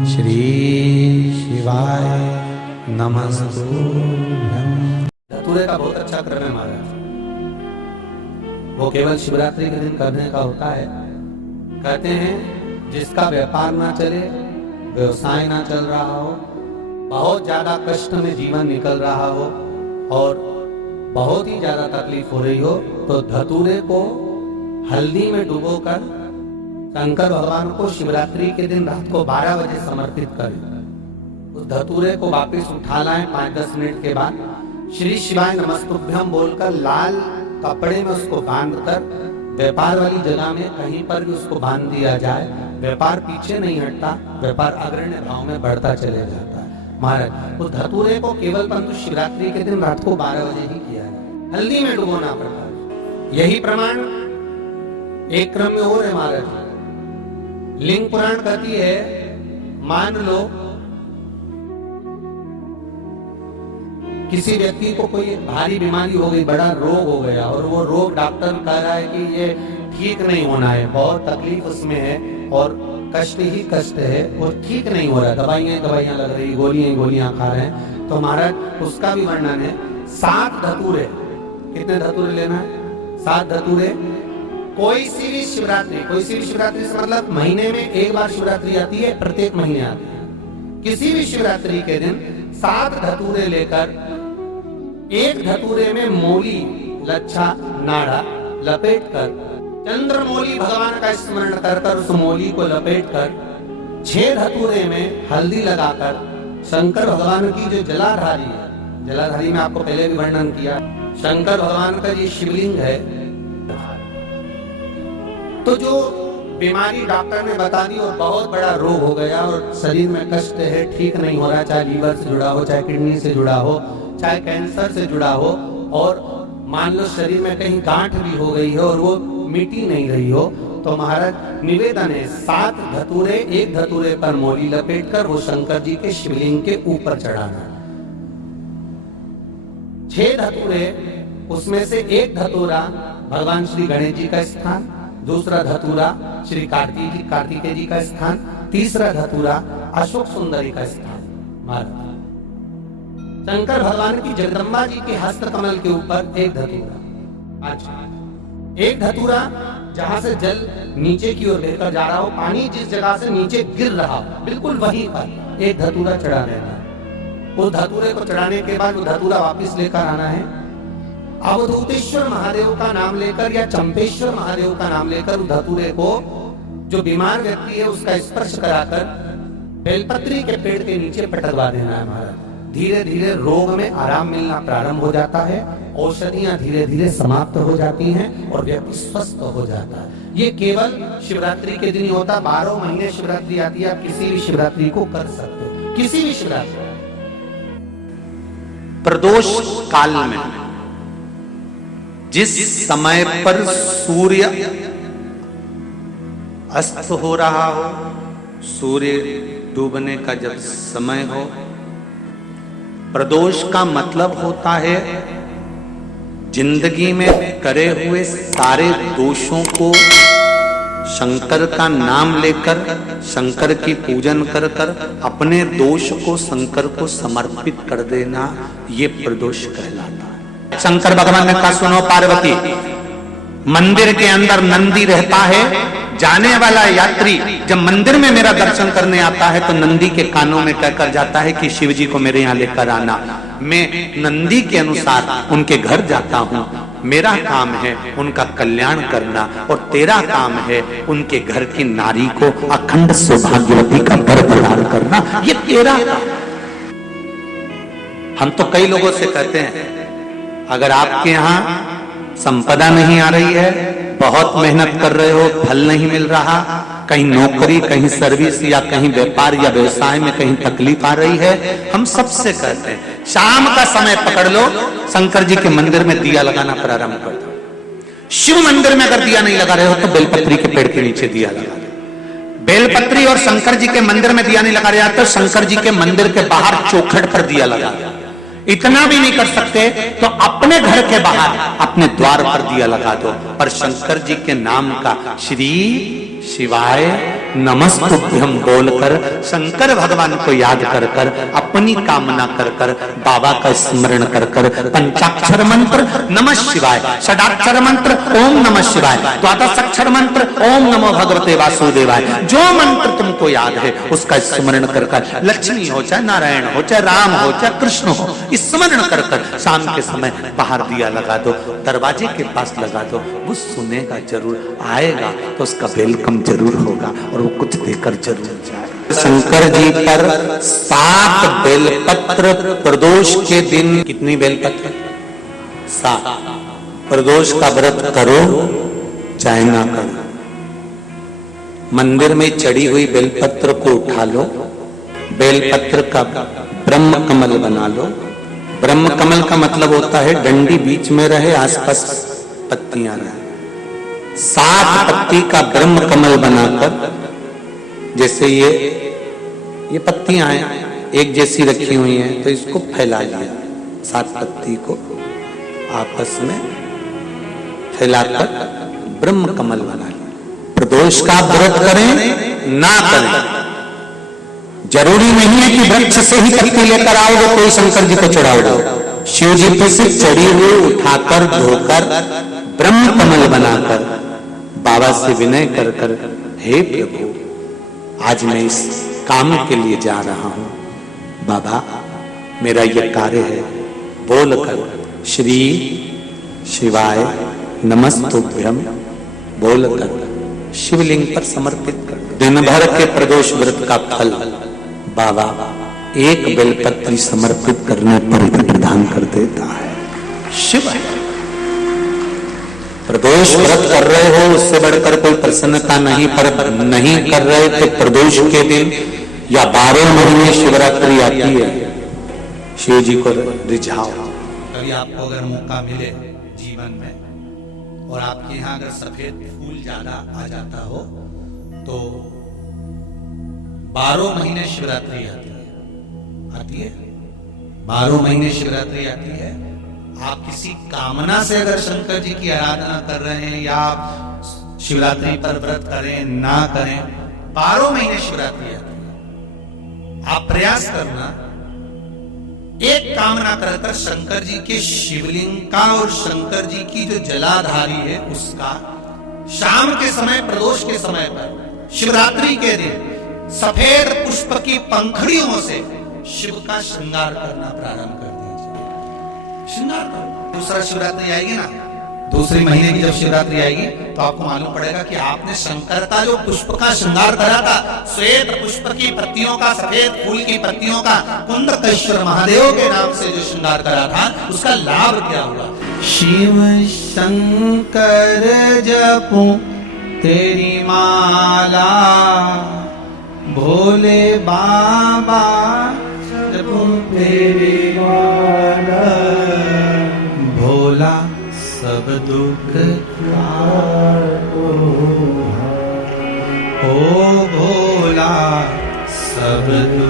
श्री शिवाय नमस्तुभ्यं। धतूरे का बहुत अच्छा क्रम है महाराज। वो केवल शिवरात्रि के दिन करने का होता है। कहते हैं जिसका व्यापार ना चले, व्यवसाय ना चल रहा हो, बहुत ज्यादा कष्ट में जीवन निकल रहा हो और बहुत ही ज्यादा तकलीफ हो रही हो, तो धतूरे को हल्दी में डुबोकर शंकर भगवान को शिवरात्रि के दिन रात को 12 बजे समर्पित करें। उस धतूरे को वापस उठा लाएं 5-10 मिनट के बाद, श्री शिवाय नमस्तुभ्यम बोलकर लाल कपड़े में उसको बांधकर व्यापार वाली जगह में कहीं पर भी उसको बांध दिया जाए। व्यापार पीछे नहीं हटता, व्यापार अग्रण्य भाव में बढ़ता चले जाता है। महाराज उस धतूरे को केवल परंतु शिवरात्रि के दिन रात को 12 बजे ही किया है, हल्दी में डुबोना पड़ता है। यही प्रमाण एक क्रम में और है महाराज। लिंग पुराण कहती है, मान लो किसी व्यक्ति को कोई भारी बीमारी हो गई, बड़ा रोग हो गया और वो रोग डॉक्टर कह रहा है कि ये ठीक नहीं होना है, बहुत तकलीफ उसमें है और कष्ट ही कष्ट है, वो ठीक नहीं हो रहा, दवाइयां लग रही, गोलियां खा रहे हैं। तो महाराज उसका भी वर्णन है। 7 धतूरे, कितने धतूरे लेना है? 7 धतूरे। कोई सी भी शिवरात्रि से मतलब महीने में एक बार शिवरात्रि आती है, प्रत्येक महीने आती है। किसी भी शिवरात्रि के दिन 7 धतूरे लेकर एक धतूरे में मोली, लच्छा, नाड़ा लपेटकर चंद्रमौली भगवान का स्मरण कर उस मोली को लपेटकर 6 धतूरे में हल्दी लगाकर शंकर भगवान की जो जलाधारी है, जलाधारी में आपको पहले भी वर्णन किया, शंकर भगवान का ये शिवलिंग है। तो जो बीमारी डॉक्टर ने बता दी और बहुत बड़ा रोग हो गया और शरीर में कष्ट है, ठीक नहीं हो रहा, चाहे लीवर से जुड़ा हो, चाहे किडनी से जुड़ा हो, चाहे कैंसर से जुड़ा हो, और मान लो शरीर में कहीं गांठ भी हो गई हो और वो मिटी नहीं रही हो, तो महाराज निवेदन है 7 धतूरे, एक धतूरे पर मोली लपेटकर वो शंकर जी के शिवलिंग के ऊपर चढ़ाना। 6 धतूरे, उसमें से एक धतूरा भगवान श्री गणेश जी का स्थान, दूसरा धतूरा श्री कार्तिकेय जी का स्थान, तीसरा धतूरा अशोक सुंदरी का स्थान। महाराज शंकर भगवान की जगदम्बा जी के हस्त कमल के ऊपर एक धतूरा। अच्छा, एक धतूरा जहां से जल नीचे की ओर लेकर जा रहा हो, पानी जिस जगह से नीचे गिर रहा हो, बिल्कुल वहीं पर एक धतूरा चढ़ा देना है। उस धतूरे को चढ़ाने के बाद वो धतूरा वापिस लेकर आना है। अवधूतेश्वर महादेव का नाम लेकर या चंपेश्वर महादेव का नाम लेकर धतूरे को जो बीमार व्यक्ति है उसका स्पर्श कराकर बेलपत्री के पेड़ के नीचे पटकवा देना है। महाराज धीरे धीरे रोग में आराम मिलना प्रारंभ हो जाता है, औषधियां धीरे धीरे समाप्त हो जाती हैं और व्यक्ति स्वस्थ हो जाता है। ये केवल शिवरात्रि के दिन ही होता। 12 महीने शिवरात्रि आती है, आप किसी भी शिवरात्रि को कर सकते हो, किसी भी शिवरात्रि। प्रदोष काल में जिस समय पर सूर्य अस्त हो रहा हो, सूर्य डूबने का जब समय हो, प्रदोष का मतलब होता है जिंदगी में करे हुए सारे दोषों को शंकर का नाम लेकर, शंकर की पूजन कर कर अपने दोष को शंकर को समर्पित कर देना, ये प्रदोष कहलाता है। शंकर भगवान ने कहा, सुनो पार्वती, मंदिर के अंदर नंदी रहता है, जाने वाला यात्री जब मंदिर में मेरा दर्शन करने आता है तो नंदी के कानों में कहकर जाता है कि शिव जी को मेरे यहाँ लेकर आना। मैं नंदी के अनुसार उनके घर जाता हूँ, मेरा काम है उनका कल्याण करना और तेरा काम है उनके घर की नारी को अखंड सौभाग्यवती का वर प्रदान करना, ये तेरा काम। हम तो कई लोगों से कहते हैं, अगर आपके यहाँ संपदा नहीं आ रही है, बहुत मेहनत कर रहे हो, फल नहीं मिल रहा, कहीं नौकरी, कहीं सर्विस या कहीं व्यापार या व्यवसाय में कहीं तकलीफ आ रही है, हम सबसे कहते हैं शाम का समय पकड़ लो, शंकर जी के मंदिर में दिया लगाना प्रारंभ कर दो। शिव मंदिर में अगर दिया नहीं लगा रहे हो तो बेलपत्री के पेड़ के नीचे दिया लगा दो। बेलपत्री और शंकर जी के मंदिर में दिया नहीं लगा रहे तो शंकर जी के मंदिर के बाहर चौखट पर दिया लगा दो। इतना भी नहीं कर सकते तो अपने घर के बाहर अपने द्वार पर दिया लगा दो, पर शंकर जी के नाम का श्री शिवाय नमस्तुभ्यम बोलकर शंकर भगवान को याद कर कर अपनी कामना कर कर बाबा का स्मरण कर कर पंचाक्षर मंत्र नमः शिवाय, षडाक्षर मंत्र ओम नमः शिवाय, द्वादशाक्षर मंत्र ओम नमो भगवते वासुदेवाय, जो मंत्र तुमको याद है उसका स्मरण कर कर लक्ष्मी हो चाहे नारायण हो चाहे राम हो चाहे कृष्ण हो, स्मरण कर कर शाम के समय बाहर दिया लगा दो, दरवाजे के पास लगा दो, वो सुनेगा जरूर, आएगा तो उसका वेलकम जरूर होगा और वो कुछ देकर जरूर जाएगा। शंकर जी पर 7 बेलपत्र प्रदोष के दिन, कितनी बेलपत्र? 7। प्रदोष का व्रत करो चाहे ना करो, मंदिर में चढ़ी हुई बेलपत्र को उठा लो, बेलपत्र का ब्रह्म कमल बना लो। ब्रह्म कमल का मतलब होता है डंडी बीच में रहे, आसपास पत्तियां रहे। 7 पत्ती का ब्रह्म कमल बनाकर, जैसे ये पत्तियां हैं एक जैसी रखी हुई हैं, तो इसको फैला लिया, 7 पत्ती को आपस में फैलाकर ब्रह्म कमल बना लिया। प्रदोष का व्रत करें ना करें, जरूरी नहीं है कि वृक्ष से ही पत्ती लेकर आओगे कोई शंकर जी को चढ़ाओगे। शिव जी पे से चढ़ी हुई उठाकर धोकर ब्रह्म कमल बनाकर बाबा से विनय कर कर, हे प्रभु आज मैं इस काम के लिए जा रहा हूं, बाबा मेरा यह कार्य है, बोलकर श्री शिवाय नमस्तुभ्यम बोलकर शिवलिंग पर समर्पित कर। दिन भर के प्रदोष व्रत का फल बाबा एक बेलपत्री समर्पित करने पर प्रदान कर देता है। शिव है। प्रदोष व्रत कर रहे हो उससे बढ़कर कोई प्रसन्नता नहीं, पर नहीं कर रहे तो प्रदोष के दिन या 12 महीने शिवरात्रि आती है, शिव जी को रिझाओ। कभी आपको अगर मौका मिले जीवन में और आपके यहाँ अगर सफेद फूल ज्यादा आ जाता हो तो 12 महीने शिवरात्रि आती है 12 महीने शिवरात्रि आती है। आप किसी कामना से अगर शंकर जी की आराधना कर रहे हैं या आप शिवरात्रि पर व्रत करें ना करें, 12 महीने शिवरात्रि आती है। आप प्रयास करना, एक कामना कर कर शंकर जी के शिवलिंग का और शंकर जी की जो जलाधारी है उसका शाम के समय, प्रदोष के समय पर, शिवरात्रि के दिन सफेद पुष्प की पंखड़ियों से शिव का श्रृंगार करना प्रारंभ कर दीजिए। श्रृंगार कर, दूसरा शिवरात्रि आएगी ना, दूसरे महीने की जब शिवरात्रि आएगी तो आपको मालूम पड़ेगा कि आपने शंकर का जो पुष्प का श्रृंगार करा था, श्वेत पुष्प की पत्तियों का, सफेद फूल की पत्तियों का, कुंडकेश्वर महादेव के नाम से जो श्रृंगार करा था, उसका लाभ क्या हुआ? शिव शंकर जपू तेरी माला, भोले बाबा जपू तेरी माला, भोला सब दुख काटो, ओ भोला सब दुख